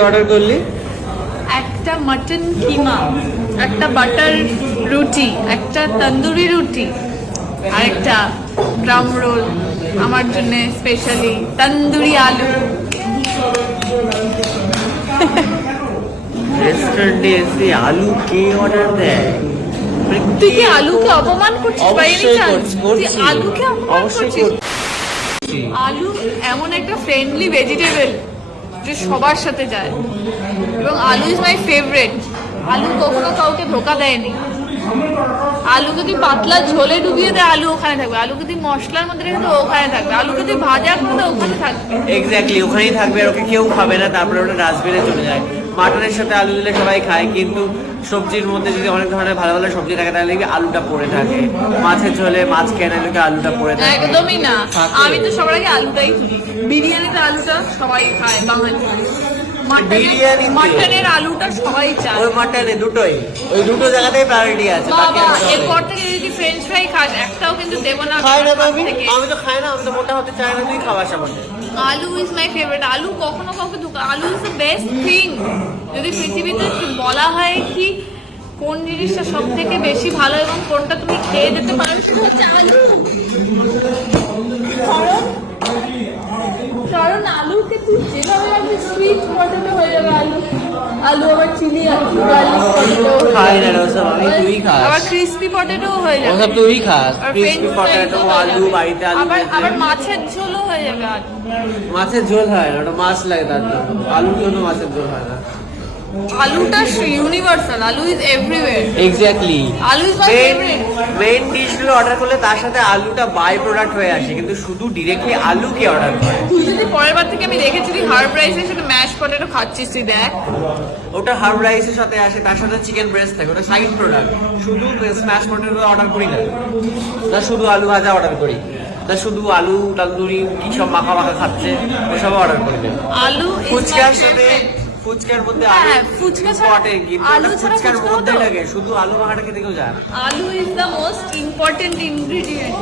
Order করলি? একটা mutton কিমা, একটা বাটার রুটি, একটা তন্দুরি রুটি আর একটা ড্রাম রোল আমার জন্য স্পেশালি তন্দুরি আলু। রেস্টুরেন্টে এসে আলু কে অর্ডার দেয়? তুই কি আলুকে অপমান করছিস? তুই আলুকে অপমান করছিস। আলু এমন একটা ফ্রেন্ডলি ভেজিটেবল যে সবার সাথে যায় এবং আলু ইজ মাই ফেভারিট। আলু কখনো কাউকে ধোকা দেয়নি। আলুকে তুই পাতলা ঝোলে ডুবিয়ে দে, আলু ওখানে থাকবে। আলুকে তুই মশলার মধ্যে রেখে দে, ওখানে থাকবে। আলুকে তুই ভাজা করে দে, ওখানে থাকবে। এক্স্যাক্টলি ওখানেই থাকবে, আর ওকে কেউ খাবে না, তারপরে ওটা ডাস্টবিনে চলে যায়। মাটনের সাথে আলু দিলে সবাই খায়, কিন্তু সবজির মধ্যে যদি অনেক ধরনের ভালো ভালো সবজি থাকে তাহলে কি আলুটা পড়ে থাকে। মাছের ঝোলে মাছ কেন লোকে আলুটা পড়ে থাকে? একদমই না, আমি তো সবার আগে আলুটাই তুলি। বিরিয়ানিতে আলুটা সবাই খায় বাঙালি। মাটনের আলুটা সবাই চায়। ওই মাটনে দুটোই, ওই দুটো জায়গাতেই প্রায়োরিটি আছে। বাবা এরপর থেকে যদি ফ্রেঞ্চ ফ্রাই খাস একটাও কিন্তু দেবো না। খাই না আমি তো খাই না, আমি তো মোটা হতে চাই না। তুই খাওয়ার সামনে আলু ইজ মাই ফেভারিট। আলু কখনো কাউকে ধোকা, আলু ইজ দ্য বেস্ট থিং। যদি পৃথিবীতে বলা হয় কি কোন জিনিসটা সব থেকে বেশি ভালো এবং কোনটা তুমি খেয়ে যেতে পারো, সেটা হচ্ছে আলু। কারণ আলুকে তুই যেভাবে রাখবি সুইট পটেটো হয়ে যাবে। আলু আলু আবার চিলি খাই না ওসব, আমি তুই খাস। আবার ক্রিসপি পটেটো হয়ে যাবে। ওসব তুই খাস, ক্রিসপি পটেটো, আলু বাড়িতে আলু। আবার মাছের ঝোলও হয়ে যাবে। আলু মাছের ঝোল হয় না, ওটা মাছ লাগে তার জন্য। আলুর জন্য মাছের ঝোল হয় না। আলুটা ইউনিভার্সাল, আলু ইজ এভরিওয়্যার। এক্স্যাক্টলি, আলু ইজ মাই ফেভারিট। মেইন ডিশগুলো অর্ডার করলে তার সাথে আলুটা বাই প্রোডাক্ট হয়ে আসে, কিন্তু শুধু ডিরেক্টলি আলুকে অর্ডার করে। তুই যদি পরের বার থেকে আমি দেখেছি তুই হার্ব রাইসের সাথে ম্যাশ পটেটো খাচ্ছিস, তুই দেখ। ওটা হার্ব রাইসের সাথে আসে, তার সাথে চিকেন ব্রেস্ট থাকে, ওটা সাইড প্রোডাক্ট। শুধু স্ম্যাশ পটেটো অর্ডার করি না, না শুধু আলু ভাজা অর্ডার করি, না শুধু আলু তন্দুরি কি সব মাখা মাখা খাচ্ছে ওসব অর্ডার করি না। আলু ফুচকার সাথে, ফুচকার মধ্যে হ্যাঁ, ফুচকা ছাড়া পটে, কিন্তু আলু ওটা ছাড়া ফুচকার ফুচকা মধ্যে হতো? লাগে, শুধু আলু মাখাটা খেতে কেউ যায়। আলু is the most important ingredient.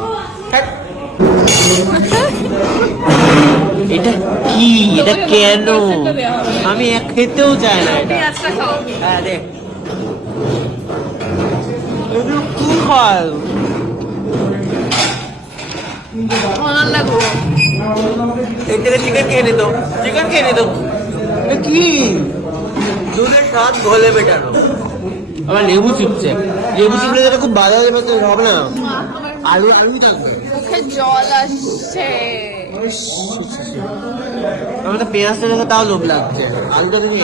এটা কি? এটা কেন? আমি খেতেও চাই না এটা। পেঁয়াজটা খাও। হ্যাঁ দেখ, এগুলো কি হয়? ভালো লাগো। এর থেকে চিকেন খেয়ে নিত, চিকেন খেয়ে নিত। কি দুধের স্বাদ ঘোলে বেটানো। আবার লেবু চিপছে, লেবু চিপলে যেটা খুব বাজে হবে না। আলু আলু থাকবে, মুখে জল আসছে। আমার তো পেঁয়াজটা দেখে তাও লোভ লাগছে। আলুটা যদি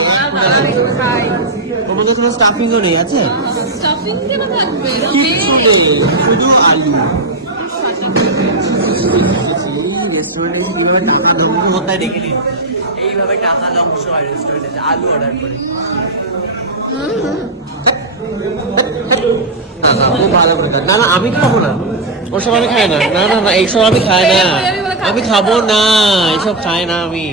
খাই। ওর মধ্যে কোনো স্টাফিংও নেই, আছে স্টাফিং কেন থাকবে? কিচ্ছু নেই, শুধু আলু। রেস্টুরেন্টে কিভাবে টাকা ধ্বংস হতে হয় দেখে নিন। এইভাবে টাকা ধ্বংস হয় রেস্টুরেন্টে, আলু অর্ডার করে। খুব ভালো করে খায়। না না আমি খাবো না, ওসব আমি খাই না। না না না এইসব আমি খাই না, আমি খাবো না, এইসব খাই না আমি।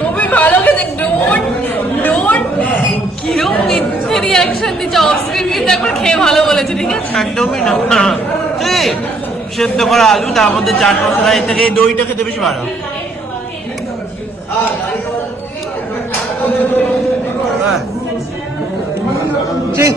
খুবই ভালো খেতে। ডোন্ট কিরম মিথ্যে রিয়াকশন দিচ্ছে অফ স্ক্রিন, কিন্তু একবার খেয়ে ভালো বলেছে, ঠিক আছে? একদমই না। ঠিক সেদ্ধ করা আলু, তার মধ্যে চাট মশলা, এর থেকে এই দইটা খেতে বেশি ভালো। ঠিক